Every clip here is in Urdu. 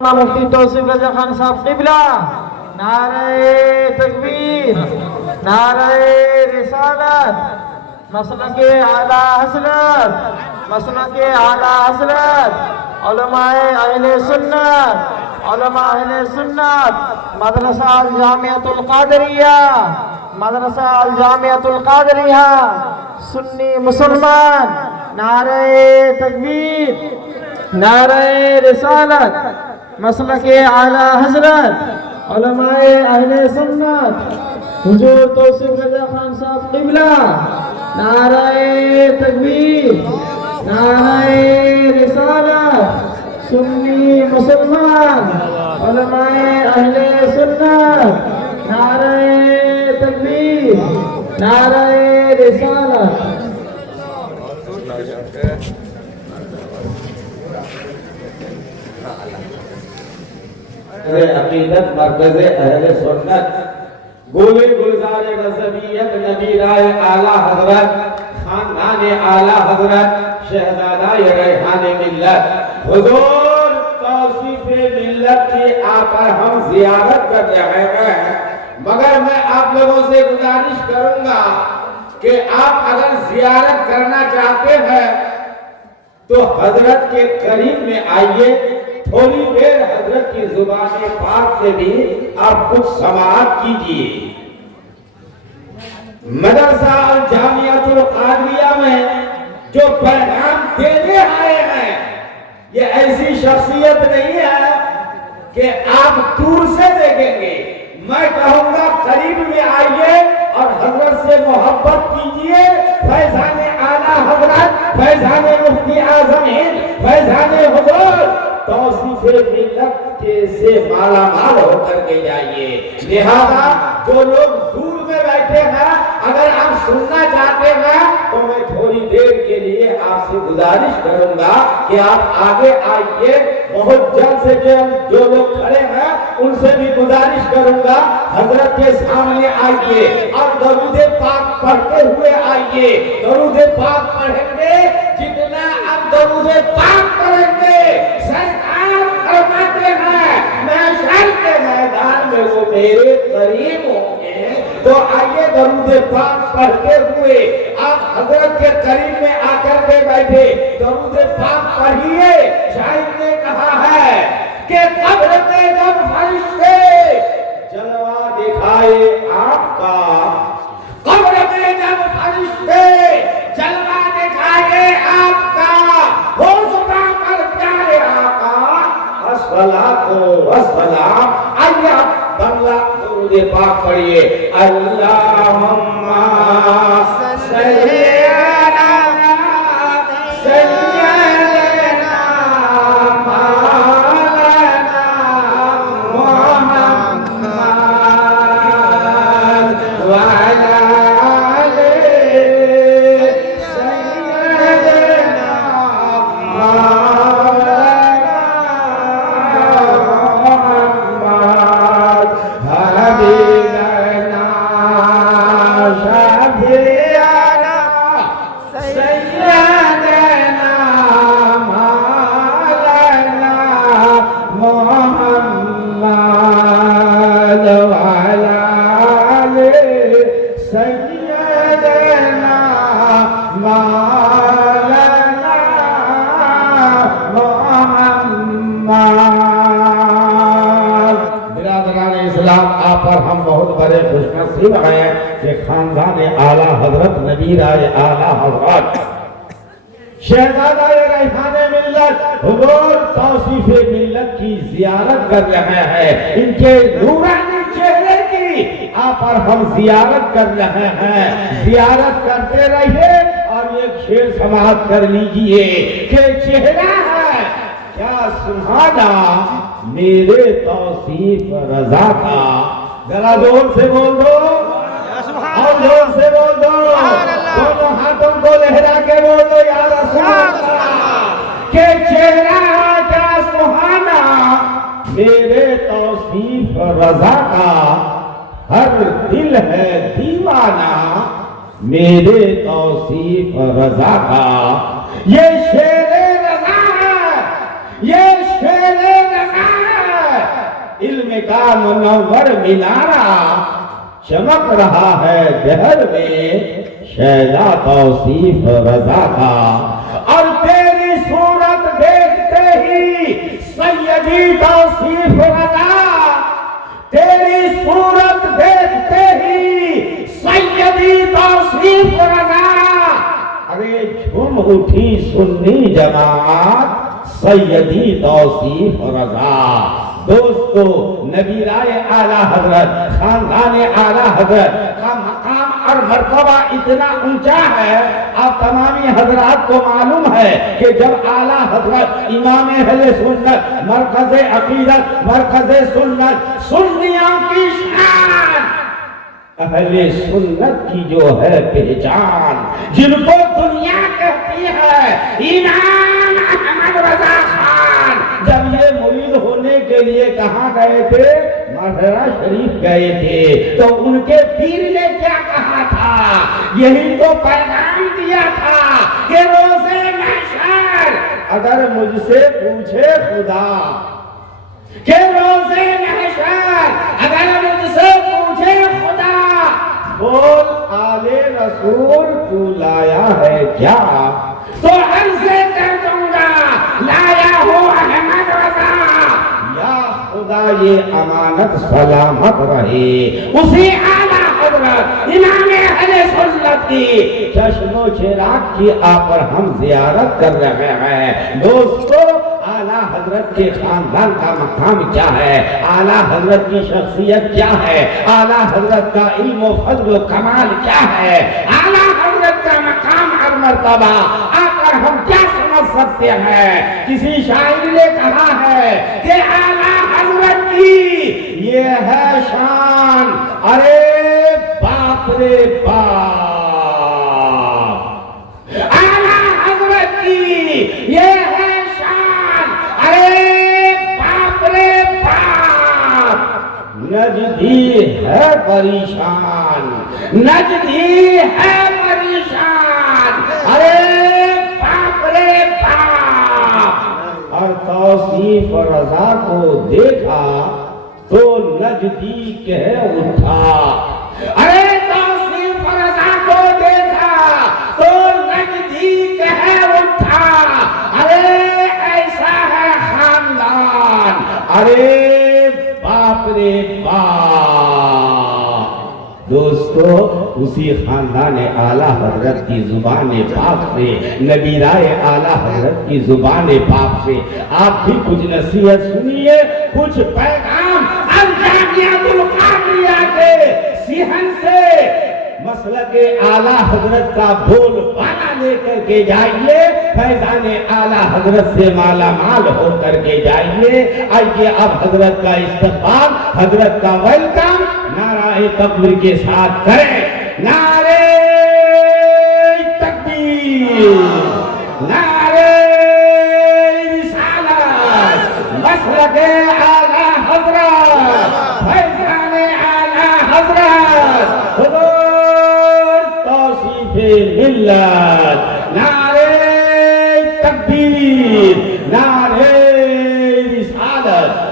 مفتی توصیف رضا خان صاحب قبلہ نعرہ تکبیر، نعرہ رسالت، مسلک اعلی حضرت، مسلک اعلی حضرت، علماء اہل سنت، علماء اہل سنت، مدرسہ الجامعۃ القادریہ، مدرسہ الجامعۃ القادریہ، سنی مسلمان، نعرہ تکبیر، نعرہ رسالت، مسلک اعلی حضرت، علماء اہل سنت، حضور توصیف رضا خان صاحب قبلہ، نعرہ تکبیر، نعرہ رسالت، سنی مسلمان، علماء اہل سنت، نعرہ تکبیر، نعرہ رسالت۔ عقیدت مرکز اہل سنت گول گلزار رضویت نبی رائے اعلی حضرت خاندان اعلی حضرت شہزادہ ریحان ملت حضور توصیف ملت کی آ کر ہم زیارت کر رہے ہیں، مگر میں آپ لوگوں سے گزارش کروں گا کہ آپ اگر زیارت کرنا چاہتے ہیں تو حضرت کے قریب میں آئیے، تھوڑی دیر حضرت کی زبان پاک سے بھی آپ کچھ سماعت کیجئے۔ مدرسہ الجامعۃ القادریہ میں جو پیغام دینے آئے ہیں یہ ایسی شخصیت نہیں ہے کہ آپ دور سے دیکھیں گے، میں کہوں گا قریب میں آئیے اور حضرت سے محبت کیجئے۔ فیضان اعلی حضرت، فیضان مفتی اعظم ہند، فیضان حضور توصیف ملت کے سے مالا مال ہو کر کے جائیے۔ لہذا جو لوگ دور میں بیٹھے ہیں اگر آپ سننا چاہتے ہیں تو میں تھوڑی دیر کے لیے آپ سے گزارش کروں گا کہ آپ آگے آئیے۔ بہت جلد سے جلد جو لوگ کھڑے ہیں ان سے بھی گزارش کروں گا حضرت کے سامنے آئیے اور درود پاک پڑھتے ہوئے آئیے۔ درود پاک پڑھیں گے، جتنا آپ درود پاک پڑھیں گے سرکار فرماتے ہیں محشر کے میدان میں وہ میرے قریب ہوں گے۔ تو آئیے درود پاک پڑھتے ہوئے آپ حضرت کے قریب میں آ کر کے بیٹھے درود پاک پڑھیے۔ شاعر نے کہا ہے کہ قبر میں جب فرشتے جلوہ دکھائے آپ کا، قبر میں جب فرشتے جلوہ دکھائے آپ کا، ہو زباں پر پیارے آقا الصلاۃ والسلام۔ آئیے آپ بنگلہ درود پاک پڑھیے۔ اللہم صلی علی سیدنا مولانا محمد وعلی آل سیدنا مولانا محمد حبیبنا شفیعنا سیدنا مولانا محمد وعلی آل سیدنا مولانا محمد۔ برادران اسلام، آپ پر ہم بہت بڑے خوش نصیب ہیں کہ خاندان اعلی حضرت نبی رائے اعلی حضرت شہزادہ ریحان ملت حضور توصیف ملت کی زیارت کر رہے ہیں۔ ان کے نورانی چہرے کی آپ پر ہم زیارت کر رہے ہیں۔ زیارت کرتے رہیے اور ایک شعر سماعت کر لیجئے کہ چہرہ ہے کیا سبحانہ میرے توصیف رضا کا، ذرا زور سے بول دو اور زور سے بول دو، دونوں ہاتھوں کو لہرا کے بول دو یا رسول اللہ کہ چہرہ کیا سبحانہ میرے توصیف رضا کا، ہر دل ہے دیوانہ میرے توصیف رضا کا۔ یہ شعر رضا ہے، یہ شعر رضا ہے۔ علم کا منور مینارہ چمک رہا ہے دہر میں شیدا توصیف رضا کا اور تیری صورت دیکھتے ہی سیدی توصیف رضا تیری صورت دیکھتے ہی سیدی توصیف رضا ارے جھوم اٹھی سنی جماعت سیدی توصیف رضا دوستو نبی رائے اعلیٰ حضرت خاندان اعلیٰ حضرت کا مقام اور مرتبہ اتنا اونچا ہے آپ تمامی حضرات کو معلوم ہے کہ جب اعلیٰ حضرت امام اہل سنت مرکز عقیدت مرکز سنت سنیوں کی شان اہل سنت کی جو ہے پہچان جن کو دنیا کہتی ہے امام احمد رضا خان جب یہ مرید ہونے کے لیے کہاں گئے تھے مدھرا شریف گئے تھے تو ان کے پیر نے کیا کہا تھا یہی تو پیغام دیا تھا کہ روزے محشر اگر مجھ سے پوچھے خدا کہ روزے محشر اگر مجھ سے پوچھے خدا بول آل رسول تو لایا ہے کیا تو عرض کر دوں گا لایا ہو احمد رضا یا خدا یہ امانت سلامت رہے اسی اعلیٰ حضرت امام اہل سنت کی چشم و چراغ کی آپ پر ہم زیارت کر رہے ہیں دوستو اعلیٰ حضرت کے خاندان کا مقام کیا ہے اعلیٰ حضرت کی شخصیت کیا ہے اعلیٰ حضرت کا علم و فضل و کمال کیا ہے اعلیٰ حضرت کا مقام اور مرتبہ آ کر ہم کیا سمجھ سکتے ہیں کسی شاعر نے کہا ہے کہ اعلیٰ حضرت کی یہ ہے شان ارے باپ رے باپ اعلیٰ حضرت کی یہ ہے نجدی ہے پریشان نجدی ہے پریشان ارے باپ رے باپ اور توصیف رضا کو دیکھا تو نجدی کہہ اٹھا ارے توصیف رضا کو دیکھا تو نجدی کہہ اٹھا ارے ایسا ہے خاندان ارے باپ رے باپ دوستو اسی خاندان اعلیٰ حضرت کی زبان پاک سے نبی رائے اعلیٰ حضرت کی زبان پاک سے آپ بھی کچھ نصیحت سنیے کچھ پیغام الجامعۃ القادریہ کے صحن سے مسلک اعلیٰ حضرت کا بول بالا لے کر کے جائیے فیضان اعلیٰ حضرت سے مالا مال ہو کر کے جائیے آئیے اب حضرت کا استقبال حضرت کا ویلکم نعرہ تکبیر کے ساتھ کریں نعرہ تکبیر نعرہ رسالت مسلک اعلیٰ حضرت فیضان اعلیٰ حضرت حضور توصیف ملت نعرہ تکبیر نعرہ رسالت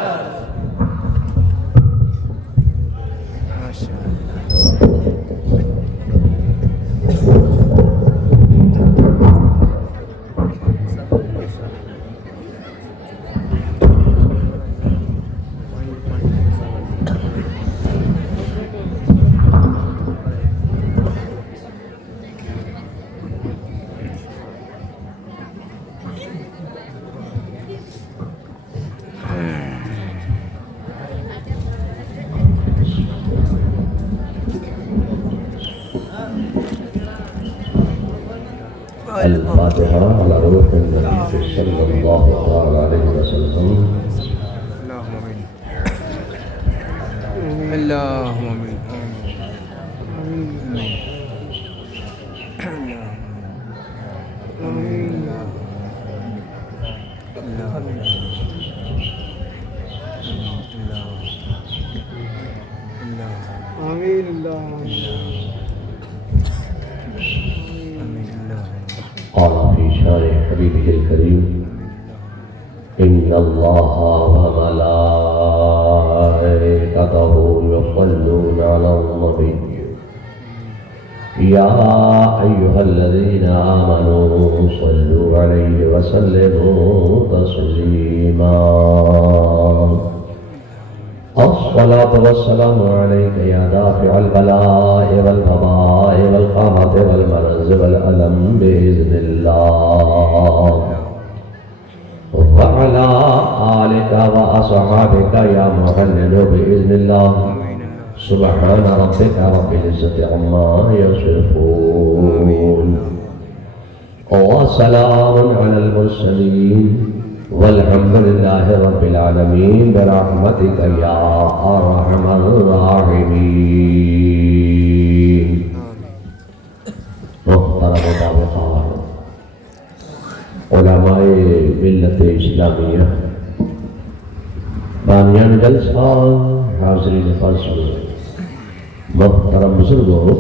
الفاتحة على روح النبي صلى الله عليه وسلم اللهم آمين قال في شارع حبيبه الكريم إن الله وملائكته يا أيها الذين آمنوا صلوا عليه وسلموا تسليما الصلاة والسلام عليك يا دافع البلاء والوباء والقهر والمرض والألم بإذن الله وعلى آلك وأصحابك يا محلل بإذن الله سبحان ربك رب العزة عما يصفون وسلام على المرسلين والحمد لله رب العالمين برحمتك يا أرحم الراحمين. محترم بابقار علماء ملت اسلامیہ، بانیان جلسہ، حاضرین فضل، محترم بزرگوں،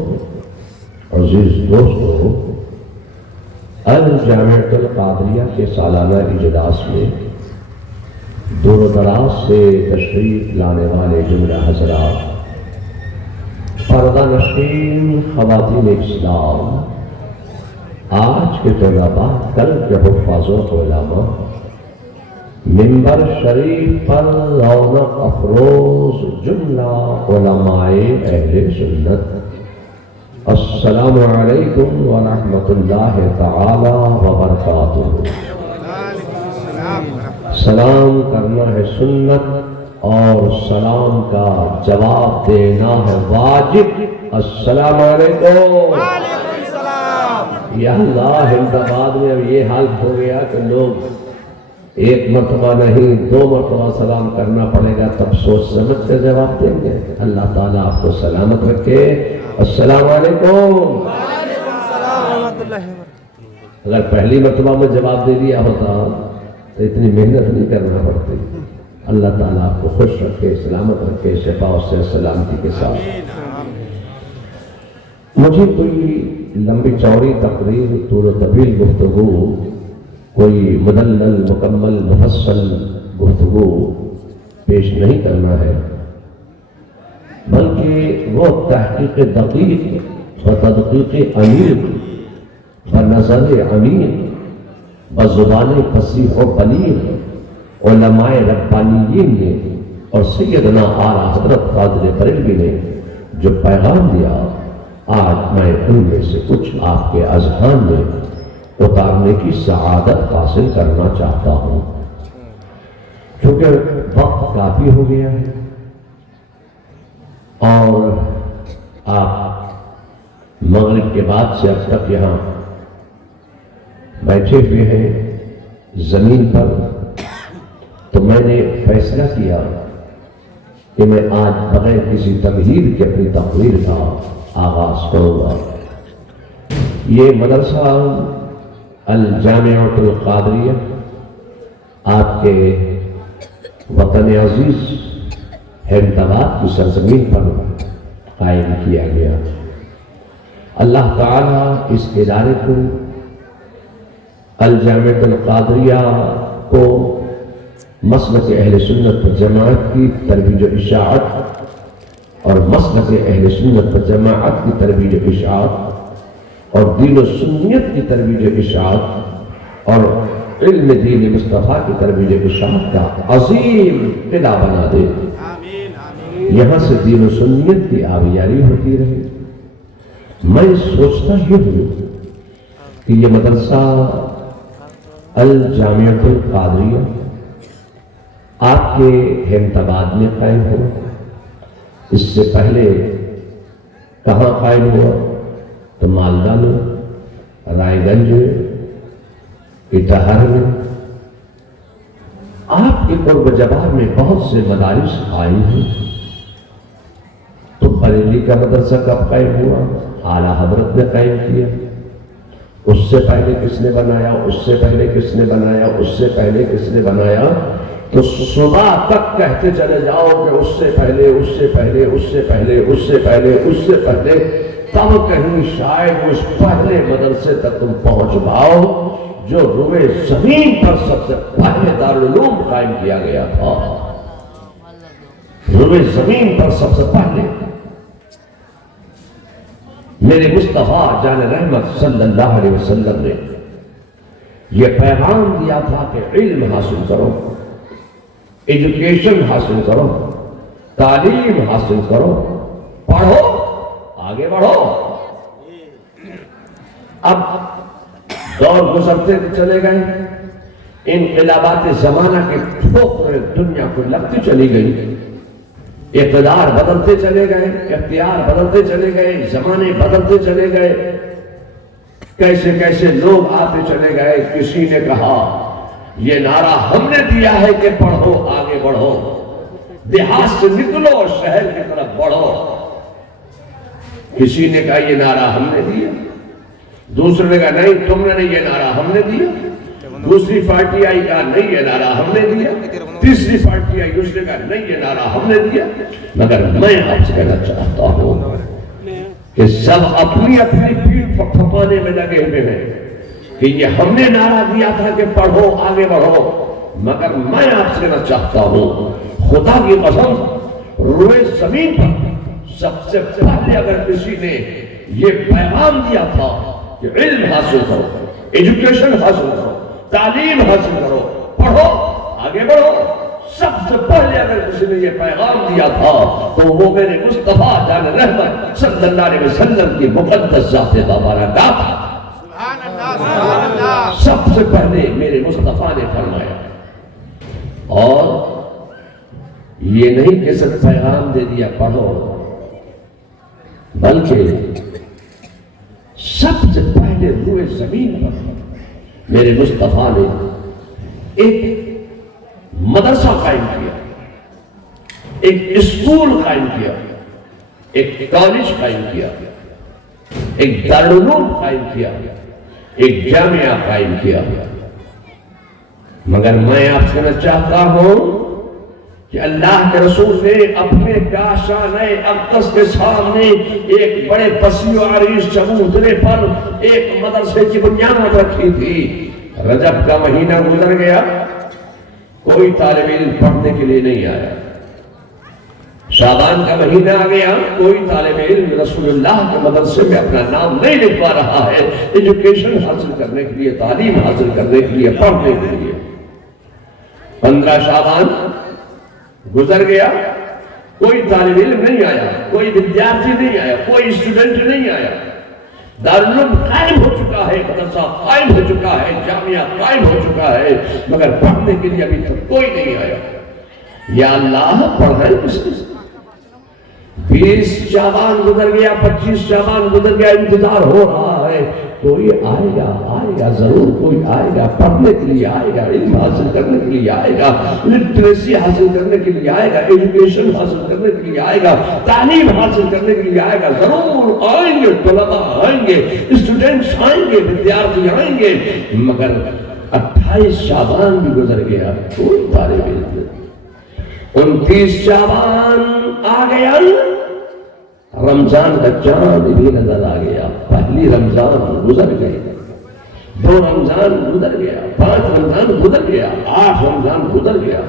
عزیز دوستوں، الجامعۃ القادریہ کے سالانہ اجلاس میں دور و دراز سے تشریف لانے والے جملہ حضرات، پردہ نشین خواتین اسلام، آج کے طلباء، کل کے حفاظ و علماء، منبر شریف پر رونق افروز جملہ علماء اہل سنت، السلام علیکم ورحمۃ اللہ تعالی وبرکاتہ۔ سلام کرنا ہے سنت اور سلام کا جواب دینا ہے واجب۔ السلام علیکم۔ یا اللہ، حمد آباد میں اب یہ حال ہو گیا کہ لوگ ایک مرتبہ نہیں 2 مرتبہ سلام کرنا پڑے گا، تب سوچ سمجھ کر جواب دیں گے۔ اللہ تعالیٰ آپ کو سلامت رکھے۔ السلام علیکم۔ اگر پہلی مرتبہ میں جواب دے دیا ہوتا تو اتنی محنت نہیں کرنا پڑتی۔ اللہ تعالیٰ آپ کو خوش رکھے، سلامت رکھے، شفا سے سلامتی کے ساتھ۔ مجھے کوئی لمبی چوڑی تقریر، طول و طویل گفتگو، کوئی مدلل مکمل مفصل گفتگو پیش نہیں کرنا ہے، بلکہ وہ تحقیق دقیق و تدقیق عمیق و نظر عمیق و زبان فصیح و بلیغ علماء ربانیین نے اور سیدنا اعلیٰ حضرت فاضل بریلوی نے جو پیغام دیا، آج میں ان میں سے کچھ آپ کے اذہان میں اتارنے کی سعادت حاصل کرنا چاہتا ہوں، کیونکہ وقت کافی ہو گیا ہے اور آپ مغرب کے بعد سے اب تک یہاں بیٹھے ہوئے ہیں زمین پر، تو میں نے فیصلہ کیا کہ میں آج بغیر کسی تمہید کے اپنی تقریر کا آغاز کروں گا۔ یہ مدرسہ الجامعۃ القادریہ آپ کے وطن عزیز حیدر آباد کی سرزمین پر قائم کیا گیا۔ اللہ تعالیٰ اس ادارے کو، الجامعۃ القادریہ کو، مسلک اہل سنت و جماعت کی ترویج و اشاعت اور مسلک اہل سنت و جماعت کی ترویج و اشاعت اور دین و سنیت کی ترویج و اشاعت اور علم دین مصطفیٰ کی ترویج و اشاعت کا عظیم قلعہ بنا دے۔ یہاں سے دین و سنیت کی آبیاری ہوتی رہے۔ میں سوچتا ہی ہوں کہ یہ مدرسہ الجامعۃ القادریہ آپ کے حیدر آباد میں قائم ہوا، اس سے پہلے کہاں قائم ہوا؟ تو مالدہ میں، رائے گنج میں، اٹہر میں۔ آپ کے قرب جبار میں بہت سے مدارس قائم ہیں۔ تو بریلی کا مدرسہ کب قائم ہوا؟ اعلیٰ حضرت نے قائم کیا۔ اس سے پہلے کس نے بنایا؟ اس سے پہلے کس نے بنایا؟ اس سے پہلے کس نے بنایا؟ تو صبح تک کہتے چلے جاؤ کہ اس سے پہلے، اس سے پہلے، اس سے پہلے، اس سے پہلے، اس سے پہلے، تب کہیں شاید اس پہلے مدرسے تک تم پہنچ پاؤ جو روئے زمین پر سب سے پہلے دارالعلوم قائم کیا گیا تھا۔ روئے زمین پر سب سے پہلے میرے مصطفیٰ جان رحمت صلی اللہ علیہ وسلم نے یہ پیغام دیا تھا کہ علم حاصل کرو، ایجوکیشن حاصل کرو، تعلیم حاصل کرو، پڑھو، آگے بڑھو۔ اب دور گزرتے چلے گئے، انقلابات زمانہ کے ٹھوکریں دنیا کو لگتی چلی گئی، اقتدار بدلتے چلے گئے، اختیار بدلتے چلے گئے، زمانے بدلتے چلے گئے، کیسے کیسے لوگ آتے چلے گئے۔ کسی نے کہا یہ نعرہ ہم نے دیا ہے کہ پڑھو، آگے بڑھو، دیہات سے نکلو اور شہر کی طرف بڑھو۔ کسی نے کہا یہ نعرہ ہم نے دیا، دوسرے نے کہا نہیں تم نے نہیں، یہ نعرہ ہم نے دیا، دوسری پارٹی آئی کہا نہیں یہ نعرہ ہم نے دیا، تیسری پارٹی آئی اس نے کہا نہیں یہ نعرہ ہم نے دیا۔ مگر میں آپ سے کہنا چاہتا ہوں کہ سب اپنی اپنی پیٹھ پھپانے میں لگے ہوئے ہیں کہ یہ ہم نے نعرہ دیا تھا کہ پڑھو، آگے بڑھو۔ مگر میں آپ سے کہنا چاہتا ہوں خدا کی قسم، روئے زمین پر سب سے پہلے اگر کسی نے یہ پیغام دیا تھا کہ علم حاصل کرو، ایجوکیشن حاصل کرو، تعلیم حاصل کرو، پڑھو، آگے بڑھو، سب سے پہلے اگر کسی نے یہ پیغام دیا تھا تو وہ میرے مصطفیٰ جان رحمت صلی اللہ علیہ وسلم کی مقدس ذات بارگاہ تھا۔ سب سے پہلے میرے مصطفیٰ نے فرمایا، اور یہ نہیں کہ صرف پیغام دے دیا پڑھو، بلکہ سب سے پہلے روئے زمین پر میرے مصطفیٰ نے ایک مدرسہ قائم کیا، ایک اسکول قائم کیا، ایک کالج قائم کیا، ایک دارالعلوم قائم کیا، ایک جامعہ قائم کیا۔ مگر میں آپ سے کہنا چاہتا ہوں کہ اللہ کے رسول نے اپنے کاشانہ اقدس کے سامنے ایک بڑے پسی و عریض چبوترے پر ایک مدرسے کی بنیاد رکھی تھی۔ رجب کا مہینہ گزر گیا، کوئی طالب علم پڑھنے کے لیے نہیں آیا۔ شعبان کا مہینہ آ گیا، کوئی طالب علم رسول اللہ کے مدرسے میں اپنا نام نہیں لکھوا رہا ہے ایجوکیشن حاصل کرنے کے لیے، تعلیم حاصل کرنے کے لیے، پڑھنے کے لیے۔ 15 شعبان گزر گیا، کوئی طالب علم نہیں آیا، کوئی ودیارتھی نہیں آیا، کوئی اسٹوڈنٹ نہیں آیا۔ دارالعلوم قائم ہو چکا ہے، مدرسہ قائم ہو چکا ہے، جامعہ قائم ہو چکا ہے، مگر پڑھنے کے لیے ابھی تک کوئی نہیں آیا۔ یا اللہ پڑھائیں کس سے؟ 20 شعبان گزر گیا، 25 شعبان گزر گیا، انتظار ہو رہا ہے کوئی آئے گا، آئے گا، ضرور کوئی آئے گا، پڑھنے کے لیے آئے گا، علم حاصل کرنے کے لیے آئے گا، لٹریسی حاصل کرنے کے لیے آئے گا، ایجوکیشن حاصل کرنے کے لیے آئے گا، تعلیم حاصل کرنے کے لیے آئے گا، ضرور آئیں گے، طلباء آئیں گے، اسٹوڈنٹس آئیں گے، ودیارتھی آئیں گے۔ مگر 28 شعبان بھی گزر گیا، کوئی طالب علم نہیں۔ 29 شعبان آ گیا، رمضان کا چاند بھی نظر آ گیا۔ پہلی رمضان گزر گئی، 2 رمضان گزر گیا، 5 رمضان گزر گیا، 8 رمضان گزر گیا،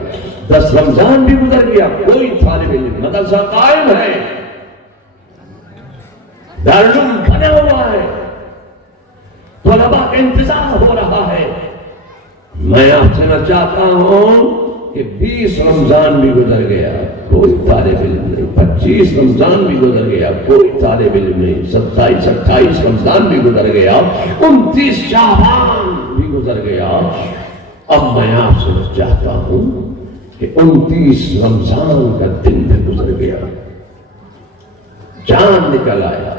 10 رمضان بھی گزر گیا، کوئی طالب علم۔ مدرسہ قائم ہے، دارالعلوم بنا ہوا ہے، طلباء کا انتظار ہو رہا ہے۔ میں آپ سے کہنا چاہتا ہوں کہ 20 رمضان بھی گزر گیا، کوئی طالب علم نہیں۔ 25 رمضان بھی گزر گیا، کوئی طالب علم نہیں۔ 27 28 رمضان بھی گزر گیا، 29 شعبان بھی گزر گیا۔ اب میں آپ سے چاہتا ہوں کہ 29 رمضان کا دن بھی گزر گیا، چاند نکل آیا،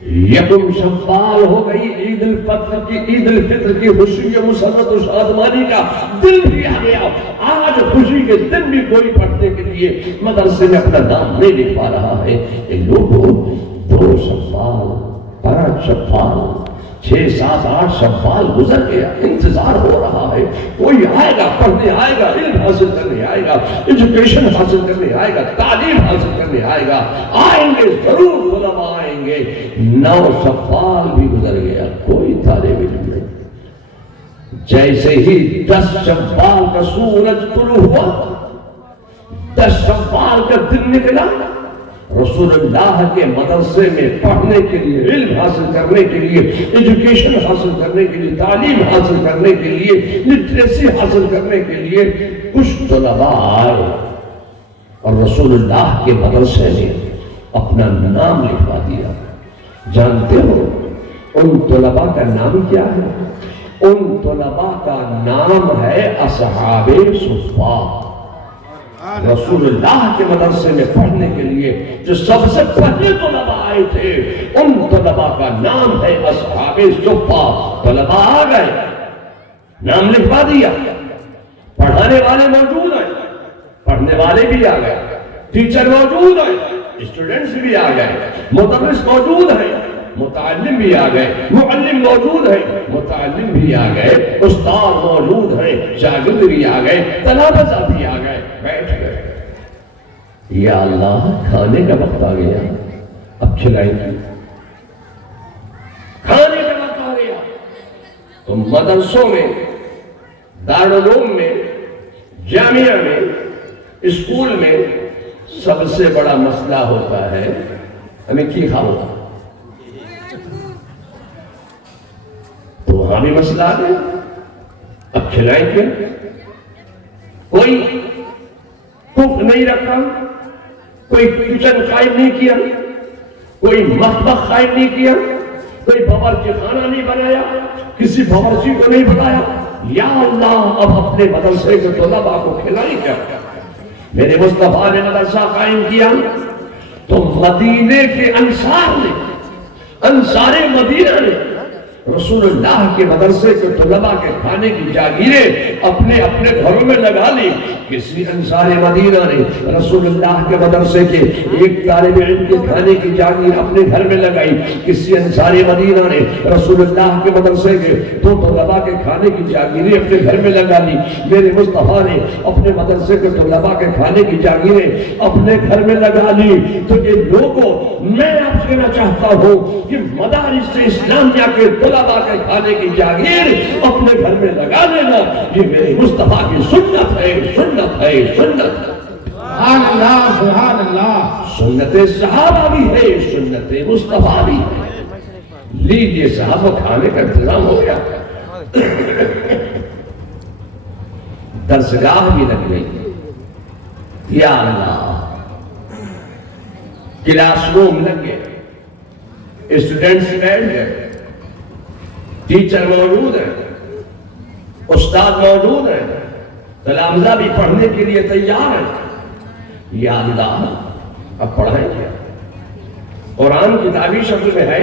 یکم شوال ہو گئی، عید الفطر کی خوشی و مسرت و شادمانی کا دن بھی آ گیا۔ آج خوشی کے دن بھی کوئی پڑھنے کے لیے مدرسے میں اپنا نام نہیں لکھوا رہا ہے۔ ان لوگوں 2 شوال، 5 شوال، 6 7 8 شوال گزر گیا، انتظار ہو رہا ہے کوئی آئے گا، پڑھنے آئے گا، علم حاصل کرنے آئے گا، ایجوکیشن حاصل کرنے آئے گا، تعلیم حاصل کرنے آئے گا، آئیں گے ضرور طلباء آئیں گے۔ 9 شوال بھی گزر گیا، کوئی طالب علم نہیں۔ جیسے ہی 10 شوال کا سورج طلوع ہوا، 10 شوال کا دن نکلا، رسول اللہ کے مدرسے میں پڑھنے کے لیے، علم حاصل کرنے کے لیے، ایجوکیشن حاصل کرنے کے لیے، تعلیم حاصل کرنے کے لیے، لٹریسی حاصل کرنے کے لیے کچھ طلباء آئے اور رسول اللہ کے مدرسے نے اپنا نام لکھوا دیا۔ جانتے ہو ان طلباء کا نام کیا ہے؟ ان طلباء کا نام ہے اصحاب صفہ۔ رسول اللہ کے مدرسے میں پڑھنے کے لیے جو سب سے پہلے طلباء آئے تھے، ان طلباء کا نام ہے اصحاب صفہ۔ طلباء آ گئے، نام لکھوا دیا، پڑھانے والے موجود ہیں، پڑھنے والے بھی آ گئے، ٹیچر موجود ہیں، اسٹوڈنٹس بھی آ گئے، مدرس موجود ہیں، متعلم بھی آ گئے، معلم موجود ہیں، متعلم بھی آ گئے، استاد موجود ہیں، شاگرد بھی آ گئے، طلباء بھی آ گئے، بیٹھ گئے۔ یا اللہ، کھانے کا وقت آ گیا، اب کھلائیں گے، کھانے کا وقت آ گیا۔ تو مدرسوں میں، دارالعلوم میں، جامعہ میں، اسکول میں سب سے بڑا مسئلہ ہوتا ہے ہمیں کی کھاؤ۔ تو وہاں بھی مسئلہ آ گیا، اب کھلائیں گے۔ کوئی کوک نہیں رکھا، کوئی کچن قائم نہیں کیا، کوئی مطبخ قائم نہیں کیا، کوئی باورچی خانہ نہیں بنایا، کسی باورچی کو نہیں بنایا۔ یا اللہ، اب اپنے مدرسے کے طلباء کو کھلائیں کیا؟ میرے مصطفیٰ نے مدرسہ قائم کیا تو مدینے کے انصار نے، انصار مدینہ نے رسول اللہ کے مدرسے کے طلباء کے کھانے کی جاگیریں اپنے اپنے گھروں میں لگا لی۔ کسی انصار مدینہ نے رسول اللہ کے مدرسے کے ایک طالب علم کے کھانے کی جاگیر اپنے گھر میں لگائی۔ کسی انصار مدینہ نے رسول اللہ کے مدرسے کے دو طلباء کے کھانے کی جاگیریں اپنے گھر میں لگا لی۔ میرے مصطفیٰ نے اپنے مدرسے کے طلباء کے کھانے کی جاگیریں اپنے گھر میں لگا لی۔ تو یہ لوگوں، میں آپ سے کہنا چاہتا ہوں کہ مدارس اسلامیہ کے طلباء کے کھانے کی جاگیر اپنے گھر میں لگا لینا، یہ میرے مصطفیٰ کی سنت ہے، سنت ہے، سنت ہے۔ سبحان اللہ، سبحان اللہ۔ سنت صحابہ بھی ہے، سنت مصطفیٰ بھی ہے۔ لیجئے صحابہ، کھانے کا انتظام ہو گیا، درسگاہ بھی لگ گئی۔ یا اللہ، کلاس روم لگ گئے، اسٹوڈنٹس بیٹھ گئے، ٹیچر موجود ہیں، استاد موجود ہیں، تلامذہ بھی پڑھنے کے لیے تیار ہیں۔ یا اللہ، اب پڑھائیں کیا؟ قرآن کتابی شکل میں ہے،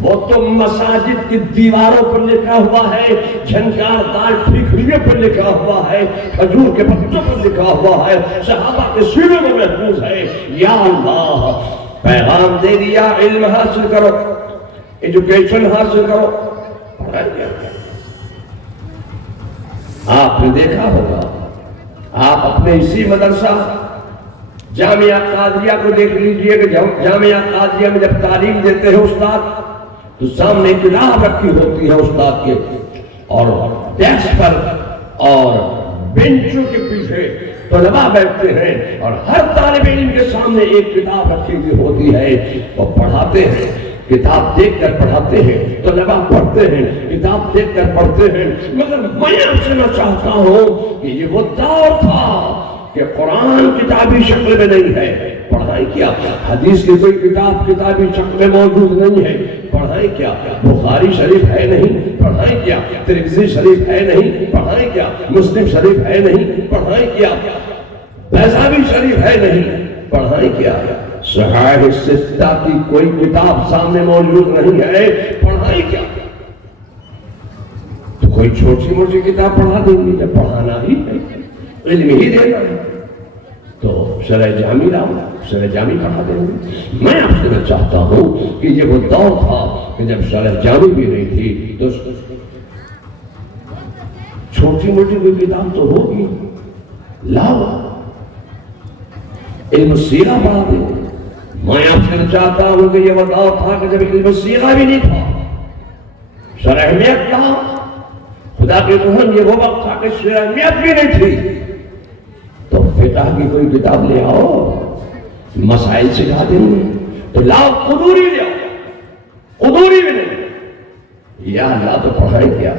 وہ تو مساجد کی دیواروں پر لکھا ہوا ہے، جھنکار دار ٹھیکریوں پر لکھا ہوا ہے، کھجور کے پتوں پر لکھا ہوا ہے، صحابہ کے سیروں میں محفوظ ہے۔ یا اللہ، پیغام دے دیا، علم حاصل کرو، ایجوکیشن حاصل کرو، پڑھائی کیا؟ آپ نے دیکھا ہوگا، آپ اپنے اسی مدرسہ جامعہ قادریہ کو دیکھ لیجئے کہ جامعہ قادریہ میں جب تعلیم دیتے ہیں استاد تو سامنے کتاب رکھی ہوتی ہے استاد کے، اور ڈیسک پر اور بینچوں کے پیچھے طلباء بیٹھتے ہیں، اور ہر طالب علم کے سامنے ایک کتاب رکھی ہوئی ہوتی ہے، وہ پڑھاتے ہیں، کتاب دیکھ کر پڑھاتے ہیں، طلباء پڑھتے ہیں، کتاب دیکھ کر پڑھتے ہیں۔ مگر میں آپ سے نہ چاہتا ہوں کہ یہ وہ دور تھا کہ قرآن کتابی شکل میں نہیں ہے، پڑھائیں کیا؟ حدیث کی کوئی کتاب کتابی شکل میں موجود نہیں ہے، پڑھائیں کیا؟ بخاری شریف ہے نہیں، پڑھائیں کیا؟ ترمذی شریف ہے نہیں، پڑھائیں کیا؟ مسلم شریف ہے نہیں، پڑھائیں کیا؟ بیضاوی شریف ہے نہیں، پڑھائیں کیا؟ صحاح ستہ کی کوئی کتاب سامنے موجود نہیں ہے، پڑھائیں کیا؟ تو کوئی چھوٹی موٹی کتاب پڑھا دیں گے، جب پڑھانا ہی ہے، علم ہی دینا ہے تو شرح جامی لاؤ، شرح جامی پڑھا دیں گے۔ میں آپ سے چاہتا ہوں کہ یہ وہ دور تھا کہ جب شرح جامی بھی نہیں تھی تو چھوٹی موٹی کوئی کتاب تو ہوگی، لاؤ، علم سیرہ پڑھا دیں گے۔ میں آپ سے چاہتا ہوں کہ یہ وہ دور تھا کہ جب علم سیرہ بھی نہیں تھا، شرح اہمیت تھا، خدا کے رحم، یہ وہ وقت تھا کہ شرح اہمیت بھی نہیں تھی، تو فقہ کی کوئی کتاب لے آؤ، مسائل سکھا دیں گے تو لاؤ قدوری لے آؤ، قدوری بھی نہیں، یا اللہ تو پڑھائیں کیا،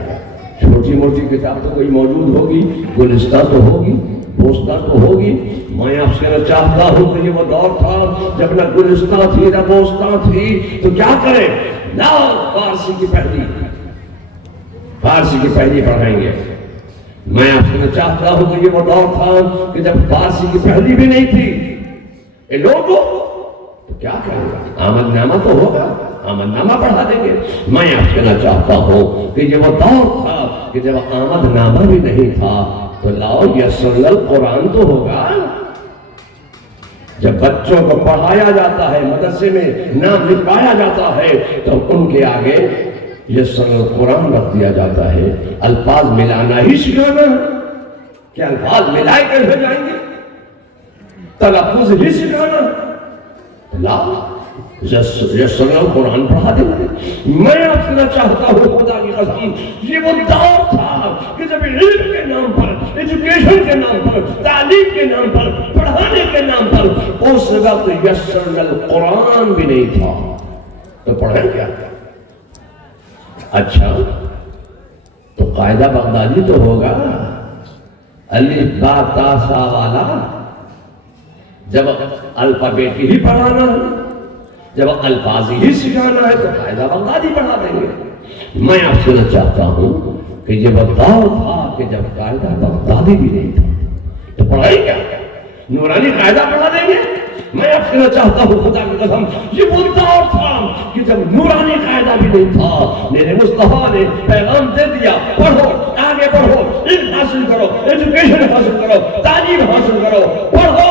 چھوٹی موٹی کتاب تو کوئی موجود ہوگی، گلستہ تو ہوگی، بوستہ تو ہوگی۔ میں آپ سے کہنا چاہتا ہوں کہ یہ وہ دور تھا جب نہ گلستہ تھی نہ بوستہ تھی، تو کیا کریں، لاؤ فارسی کی پہلی پڑھائیں گے۔ میں آپ سے کہنا چاہتا ہوں کہ یہ وہ دور تھا کہ جب فارسی کی پہلی بھی نہیں تھی، اے لوگوں تو کیا کریں گے، آمد نامہ تو ہوگا، آمد نامہ پڑھا دیں گے۔ میں آپ سے کہنا چاہتا ہوں کہ یہ وہ دور تھا کہ جب آمد نامہ بھی نہیں تھا، تو لاؤ یسر القرآن تو ہوگا۔ جب بچوں کو پڑھایا جاتا ہے، مدرسے میں نام لکھوایا جاتا ہے، تو ان کے آگے یسر القرآن رکھ دیا جاتا ہے۔ الفاظ ملانا ہی سکھانا ہے، کیا الفاظ ملائے کر ہو جائیں گے، تلفظ ہی سکھانا ہے، لاؤ یسر القرآن پڑھا دیں گے۔ میں آپ سے چاہتا ہوں خدا کی قسم، یہ وہ دور تھا کہ جب علم کے نام پر، ایجوکیشن کے نام پر، تعلیم کے نام پر، پڑھانے کے نام پر اس وقت یسر القرآن بھی نہیں تھا، تو پڑھیں کیا؟ اچھا تو قاعدہ بغدادی تو ہوگا، الف با تا سا والا، جب الفابیٹ ہی پڑھانا ہے، جب الفاظ ہی سکھانا ہے تو قاعدہ بغدادی پڑھا دیں گے۔ میں آپ سے چاہتا ہوں کہ یہ وہ دور تھا کہ جب قاعدہ بغدادی بھی نہیں تھا، تو پڑھائی کیا، نورانی قاعدہ پڑھا دیں گے۔ میں آپ سے چاہتا ہوں خدا کی قسم، یہ وہ دور تھا کہ جب نورانی قاعدہ بھی نہیں تھا، میرے مصطفیٰ نے پیغام دے دیا، پڑھو، آگے بڑھو، علم حاصل کرو، ایجوکیشن حاصل کرو، تعلیم حاصل کرو، پڑھو،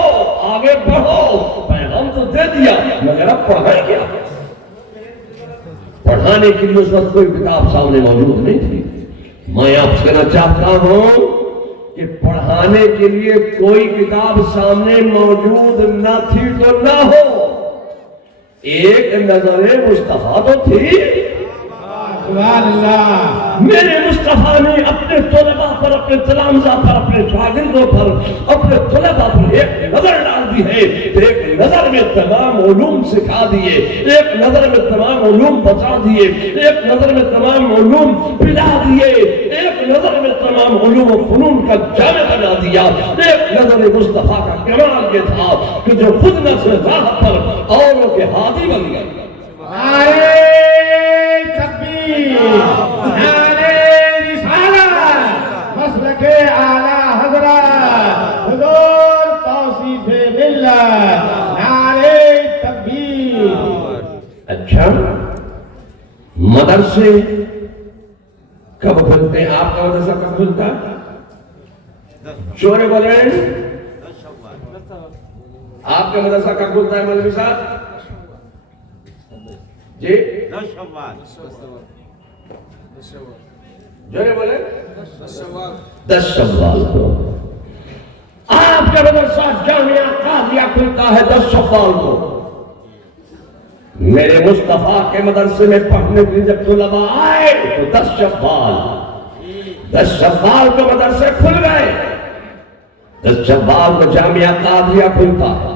آگے بڑھو، پیغام تو دے دیا، مگر اب پڑھائیں کیا؟ پڑھانے کے لیے اس وقت کوئی کتاب سامنے موجود نہیں تھی۔ میں آپ سے کہنا چاہتا ہوں کہ پڑھانے کے لیے کوئی کتاب سامنے موجود نہ تھی تو نہ ہو، ایک نظر مصطفیٰ تو تھی۔ سبحان اللہ۔ میرے مصطفیٰ نے اپنے طلباء پر، اپنے تلامذہ پر، اپنے شاگردوں پر، اپنے طلباء پر ایک نظر ڈال دی ہے، ایک نظر میں تمام علوم سکھا دیے، ایک نظر میں تمام علوم بتا دیے، ایک نظر میں تمام علوم پلا دیے، ایک نظر میں تمام علوم و فنون کا جامع بنا دیا۔ ایک نظر مصطفیٰ کا کمال یہ تھا کہ جو خود نہ سے راہ پر اوروں کے ہادی بن گئے۔ نعرہ تکبیر، نعرہ رسالت، مسلک اعلیٰ حضرت حضور توصیف ملت، نعرہ تکبیر۔ اچھا مدرسے کب کھلتے ہیں؟ آپ کا مدرسہ کب کھلتا ہے؟ شور بولیں، آپ کا مدرسہ کب کھلتا ہے مولوی صاحب جی؟ 10 بولیں، 10 شوال کو آپ کا مدرسہ جامعہ قاضیہ کھلتا ہے 10 شوال کو۔ میرے مصطفیٰ کے مدرسے میں پڑھنے کے لیے جب طلباء آئے تو 10 شوال کو مدرسے کھل گئے، 10 شوال کو جامعہ قاضیہ کھلتا ہے،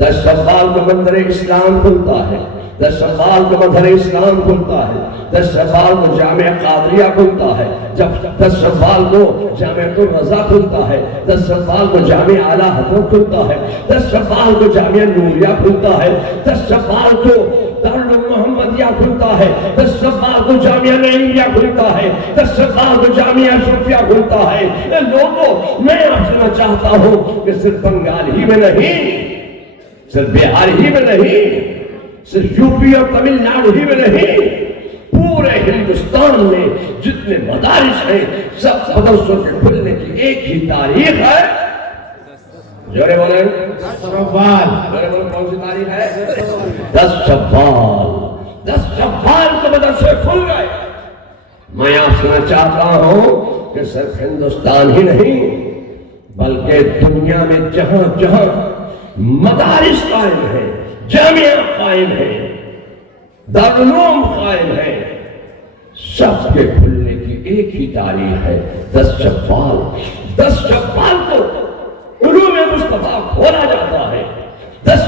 10 شوال کو مندر اسلام کھلتا ہے، 10 شوال کو مندر اسلام کھلتا ہے، 10 شوال کو جامعہ قادریہ کھلتا ہے، جب 10 شوال کو جامعہ الرضا کھلتا ہے، 10 شوال کو جامعہ اعلیٰ حضرت کھلتا ہے، 10 شوال کو جامعہ نوریہ کھلتا ہے، 10 شوال کو دارالمحمدیہ کھلتا ہے، 10 شوال کو جامعہ نعیمیہ کھلتا ہے، 10 شوال کو جامعہ اشرفیہ کھلتا ہے۔ اے لوگوں، میں آپ سے چاہتا ہوں کہ صرف بنگال ہی میں نہیں، صرف بہار ہی میں نہیں، صرف یوپی اور تمل ناڈو ہی میں نہیں، پورے ہندوستان میں جتنے مدارس ہیں سب مدرسوں کے کھلنے کی ایک ہی تاریخ ہے۔ جوڑے بولیں، 10 شوال، جوڑے بولیں، کون سی تاریخ ہے؟ 10 شوال، 10 شوال کو مدرسے کھل گئے۔ میں آپ سے چاہتا ہوں کہ صرف ہندوستان ہی نہیں بلکہ دنیا میں جہاں جہاں مدارس قائم ہیں، جامعہ قائم ہے، دارالعلوم قائم ہے، سب کے کھلنے کی ایک ہی تاریخ ہے 10 شوال۔ 10 شوال کو علوم مصطفیٰ کھولا جاتا ہے، 10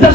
10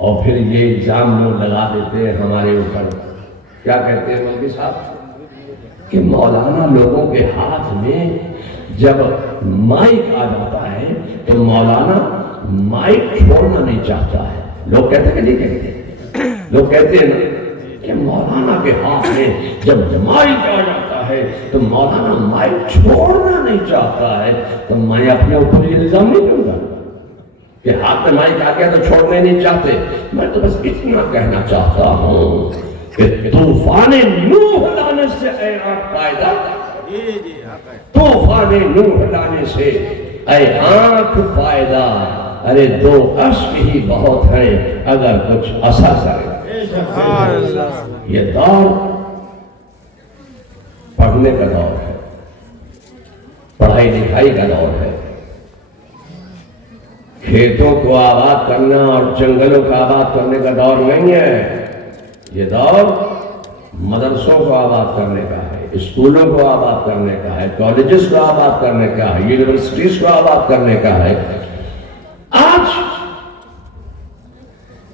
اور پھر یہ الزام وہ لگا دیتے ہیں ہمارے اوپر. کیا کہتے ہیں مولوی صاحب کہ مولانا لوگوں کے ہاتھ میں جب مائک آ جاتا ہے تو مولانا مائک چھوڑنا نہیں چاہتا ہے. لوگ کہتے ہیں کہ نہیں کہتے؟ لوگ کہتے ہیں نا کہ مولانا کے ہاتھ میں جب مائک آ جاتا ہے تو مولانا مائک چھوڑنا نہیں چاہتا ہے. تو میں اپنے اوپر یہ الزام نہیں کروں گا کہ ہاتھ میں مائک آ گیا تو چھوڑنے نہیں چاہتے. میں تو بس اتنا کہنا چاہتا ہوں کہ طوفان نوح لانے سے اے آنکھ فائدہ، طوفان نوح لانے سے اے آنکھ فائدہ. ارے دو اشک ہی بہت ہیں اگر کچھ اثر کرے. یہ دور پڑھنے کا دور ہے، پڑھائی لکھائی کا دور ہے. کھیتوں کو آباد کرنا اور جنگلوں کو آباد کرنے کا دور نہیں ہے. یہ دور مدرسوں کو آباد کرنے کا ہے، اسکولوں کو آباد کرنے کا ہے، کالجز کو آباد کرنے کا ہے، یونیورسٹیز کو آباد کرنے کا ہے. آج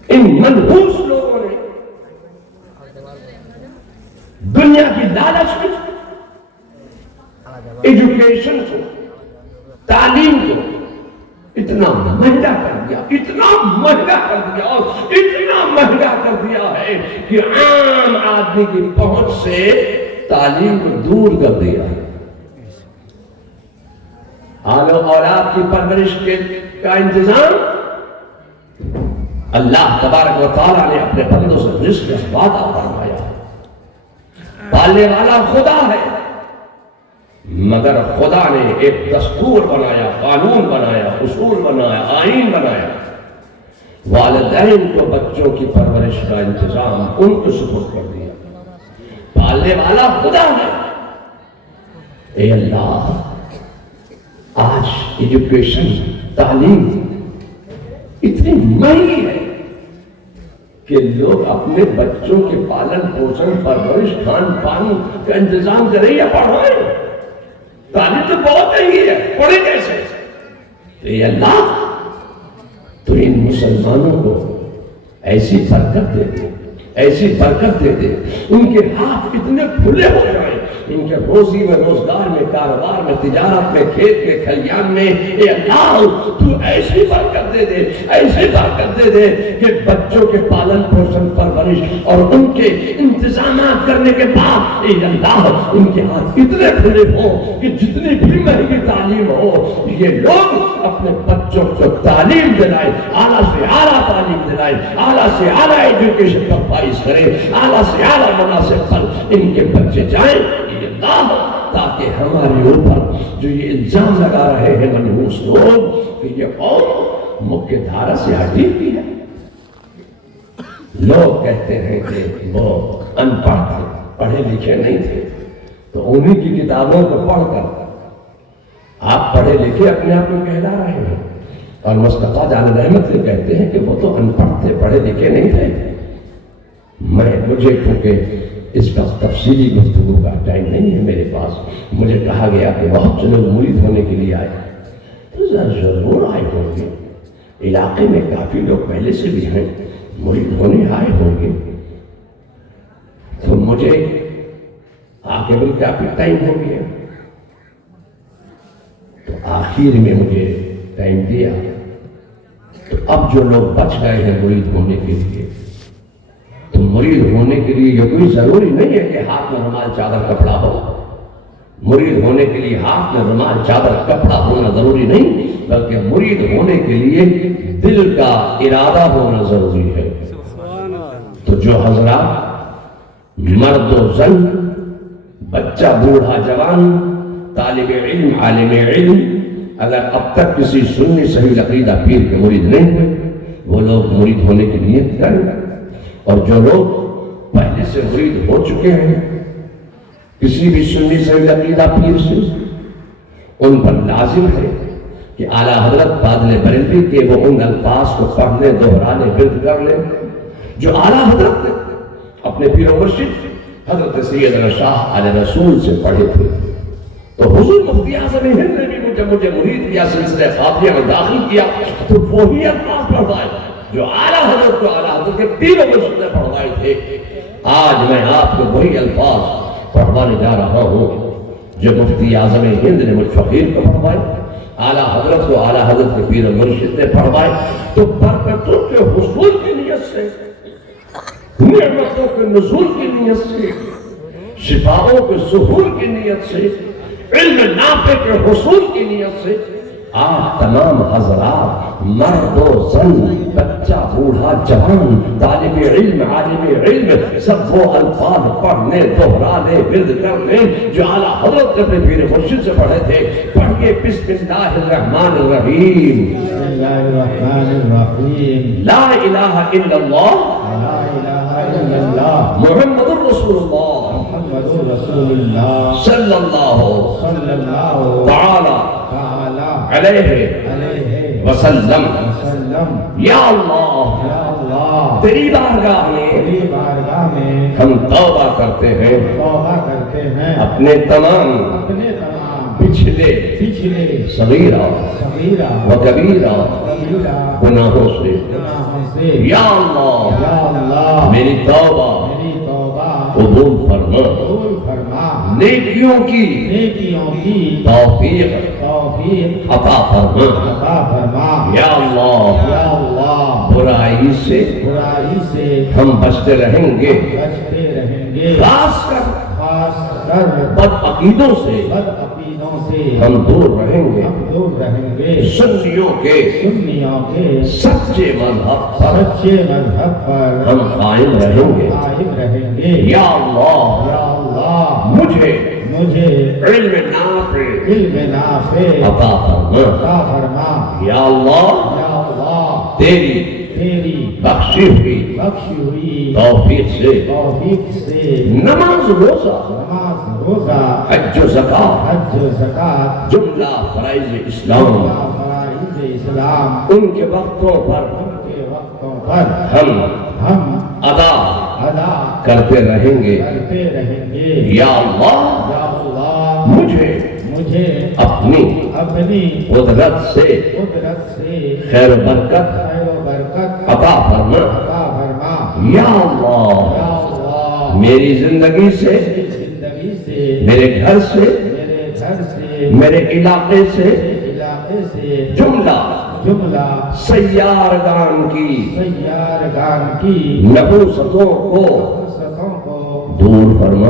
ان منحوس لوگوں نے دنیا کی لالچ میں ایجوکیشن کو، تعلیم کو اتنا مہنگا کر دیا، اتنا مہنگا کر دیا اور اتنا مہنگا کر دیا ہے کہ عام آدمی کی پہنچ سے تعلیم کو دور کر دیا. آل و اولاد کی پرورش کا انتظام اللہ تبارک و تعالیٰ نے اپنے بندوں سے رزق کا وعدہ فرمایا. پالنے والا خدا ہے، مگر خدا نے ایک دستور بنایا، قانون بنایا، اصول بنایا، آئین بنایا. والدین کو بچوں کی پرورش کا انتظام ان کو سپرد کر دیا. پالنے والا خدا ہے. اے اللہ، آج ایجوکیشن، تعلیم اتنی مہنگی ہے کہ لوگ اپنے بچوں کے پالن پوشن، پرورش، کھان پان کا انتظام کریں یا پڑھائیں. تعلیم تو بہت مہنگی ہے، پڑھیں کیسے؟ اے اللہ، تو ان مسلمانوں کو ایسی برکت دے دے، ایسی برکت دے دے، ان کے ہاتھ اتنے کھلے ہو جائیں، ان کے روزی میں، روزگار میں، کاروبار میں، تجارت میں، کھیت میں، کھلیان میں. اے اللہ، تو ایسی برکت دے دے، ایسی برکت دے دے کہ بچوں کے پالن پوشن، پرورش اور ان کے انتظامات کرنے کے بعد اے اللہ ان کے ہاتھ اتنے کھلے ہوں کہ جتنی بھی مہنگی تعلیم ہو یہ لوگ اپنے بچوں کو تعلیم دلائیں، اعلیٰ سے اعلیٰ تعلیم دلائیں، اعلیٰ سے اعلیٰ ایجوکیشن کا فائز کریں، اعلیٰ سے اعلیٰ مناسب پر ان کے بچے جائیں. اللہ، تاکہ ہمارے اوپر جو یہ الزام لگا رہے ہیں منحوس لوگ کہ یہ قوم مکہ دھارا سے ہٹی ہوئی ہے. لوگ کہتے ہیں کہ وہ ان پڑھ تھے، پڑھے لکھے نہیں تھے، تو انہی کی کتابوں کو پڑھ کر آپ پڑھے لکھے اپنے آپ کو کہلا رہے ہیں. اور مصطفیٰ جان رحمت سے کہتے ہیں کہ وہ تو ان پڑھ تھے، پڑھے لکھے نہیں تھے. مجھے کیونکہ اس کا تفصیلی گفتگو کا ٹائم نہیں ہے میرے پاس، مجھے کہا گیا کہ بہت سے لوگ مرید ہونے کے لیے آئے. تو ضرور آئے ہوں گے، علاقے میں کافی لوگ پہلے سے بھی ہیں، مرید ہونے آئے ہوں گے. تو مجھے آگے بھی کافی ٹائم ہو گیا، تو آخر میں مجھے ٹائم دیا. تو اب جو لوگ بچ گئے ہیں مرید ہونے کے لیے، تو مرید ہونے کے لیے یہ کوئی ضروری نہیں ہے کہ ہاتھ میں رومال چادر کپڑا ہو. مرید ہونے کے لیے ہاتھ میں رومال چادر کپڑا ہونا ضروری نہیں، بلکہ مرید ہونے کے لیے دل کا ارادہ ہونا ضروری ہے. تو جو حضرات مرد و زن، بچہ، بوڑھا، جوان، طالب علم، عالم علم، اگر اب تک کسی سنی صحیح عقیدہ پیر کے مرید نہیں ہوئے، وہ لوگ مرید ہونے کی نیت کریں. اور جو لوگ پہلے سے مرید ہو چکے ہیں کسی بھی سنی صحیح عقیدہ پیر سے، ان پر لازم ہے کہ اعلیٰ حضرت بادل بریلوی کے وہ ان الفاظ کو پڑھنے، دہرانے، ورد کر لیں جو اعلیٰ حضرت نے اپنے پیر و مرشد حضرت سیدنا شاہ علیہ رسول سے پڑھے تھے. تو حضور مفتی اعظم ہند نے بھی مجھے مرید کیا، سلسلہ قادریہ میں داخل کیا، تو وہی الفاظ پڑھوائے جو اعلیٰ حضرت کو اعلیٰ حضرت کے پیر و مرشد نے پڑھوائے تھے، آج میں آپ کو وہی الفاظ پڑھوانے جا رہا ہوں جو مفتی اعظم ہند نے مجھ فقیر کو پڑھوائے، اعلیٰ حضرت کو اعلیٰ حضرت کے پیر و مرشد نے پڑھوائے۔ تو برکتوں کے حصول کی نیت سے، نعمتوں کے نزول کی نیت سے، شفاؤں کے ظہور کی نیت سے، علم نافع کے حصول کی نیت سے آپ تمام حضرات، مرد و زن، بچہ بوڑھا جوان، طالب علم عالم علم، سب وہ الفاظ پڑھنے دہرانے ورد کرنے جو اعلیٰ حضرت اپنے پیر مرشد سے پڑھے تھے۔ پڑھیے بسم اللہ الرحمن الرحیم، بسم اللہ الرحمن الرحیم، لا الہ الا اللہ لا الہ الا اللہ محمد الرسول اللہ محمد رسول اللہ صلی اللہ صلی اللہ تعالی تعالی علیہ علیہ وسلم۔ وسلم۔ یا اللہ، یا اللہ، تیری بارگاہ میں تیری بارگاہ میں ہم توبہ کرتے ہیں توبہ کرتے ہیں اپنے تمام اپنے تمام پچھلے پچھلے صغیرہ صغیرہ و کبیرہ کبیرہ گناہوں سے۔ گناہوں سے۔ یا اللہ، یا اللہ، میری توبہ میری توبہ قبول فرما، قبول فرما، نیکیوں کی نیکیوں کی توفیق توفیق عطا فرما۔ عطا فرما۔ یا اللہ، یا اللہ، برائی سے برائی سے ہم بچتے رہیں گے، بچتے رہیں گے، خاص کر خاص کر بد عقیدوں سے بد عقیدوں سے ہم دور رہیں گے، ہم دور رہیں گے، سنیوں کے سنیوں کے سچے مذہب پر سچے مذہب پر ہم قائم رہیں گے۔ قائم رہیں گے۔ یا اللہ، یا اللہ، مجھے مجھے علم نافع علم نافع عطا فرما۔ عطا فرما۔ یا اللہ، یا اللہ، تیری تیری بخشی ہوئی بخشی ہوئی توفیق سے توفیق سے نماز، روزہ، نماز، روزہ، حج و زکات، حج و زکات، جملہ فرائض اسلام فرائض اسلام، ان کے وقتوں پر ان کے وقتوں پر ہم ادا ادا کرتے رہیں گے۔ کرتے رہیں گے۔ یا اللہ، یا اللہ، مجھے اپنی قدرت سے قدرت سے خیر و برکت خیر و برکت عطا فرما۔ عطا فرما۔ یا اللہ، یا اللہ، میری زندگی سے، میری زندگی سے، میرے گھر سے، میرے گھر سے، میرے علاقے سے علاقے سے جملہ سیارگان کی سیارگان کی نحوستوں کو فرصتوں کو دور فرما۔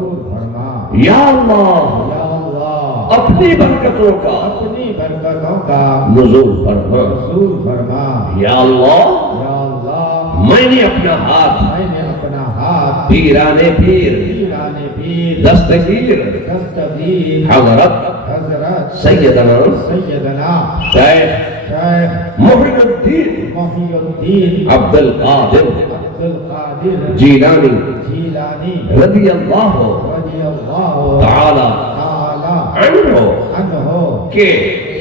دور فرما۔ یا اللہ، یا اللہ، اپنی برکتوں کا اپنی برکتوں کا نزول فرما۔ نزول فرما۔ یا اللہ، یا اللہ، میں نے اپنا ہاتھ میں نے اپنا ہاتھ پیرانے پیر پیرانے پیر دستگیر دستگیر حضرت حضرت سیدنا سیدنا شیخ شیخ محی الدین محی الدین عبد القادر عبد القادر جیلانی جیلانی رضی اللہ رضی اللہ تعالی تعالی عنہ عنہ کے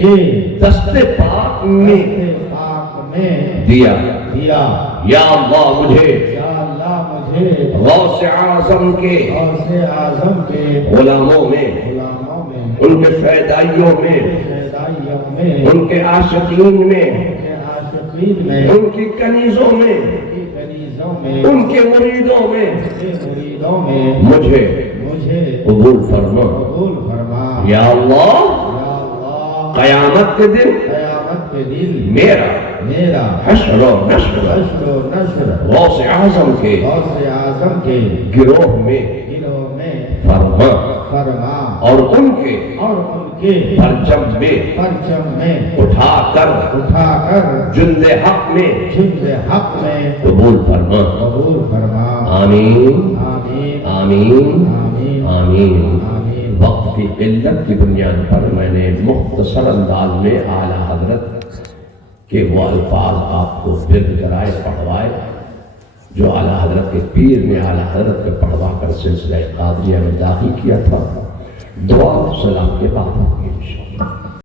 کے دست پاک میں دست پاک میں دیا۔ دیا۔ یا اللہ، مجھے یا اللہ، مجھے غوث اعظم کے غوث اعظم کے غلاموں میں، غلاموں میں، ان کے فیدائیوں میں، فدائیوں میں، ان کے عاشقین میں، ان کے عاشقین میں، ان کی کنیزوں میں، ان کی کنیزوں میں، ان کے مریدوں میں ان کے مریدوں میں مجھے مجھے قبول فرما۔ قبول فرما۔ یا اللہ، یا اللہ، قیامت کے دن قیامت کے دن میرا میرا حشر و نشر حشر و نشر غوث اعظم کے غوث اعظم کے گروہ میں گروہ میں فرما، فرما، اور ان کے اور ان کے پرچم میں پرچم میں اٹھا کر اٹھا کر جند حق میں جند حق میں قبول فرما۔ قبول فرما۔ آمین آمین آمین آمین آمین۔ آمین۔ وقت کی قلت کی بنیاد پر میں نے مختصر انداز میں اعلیٰ حضرت کہ وہ الفاظ آپ کو ورد کرائے، پڑھوائے جو اعلیٰ حضرت کے پیر نے اعلیٰ حضرت کے پڑھوا کر سلسلہ قادریہ میں داخل کیا تھا۔ دعا و سلام کے بعد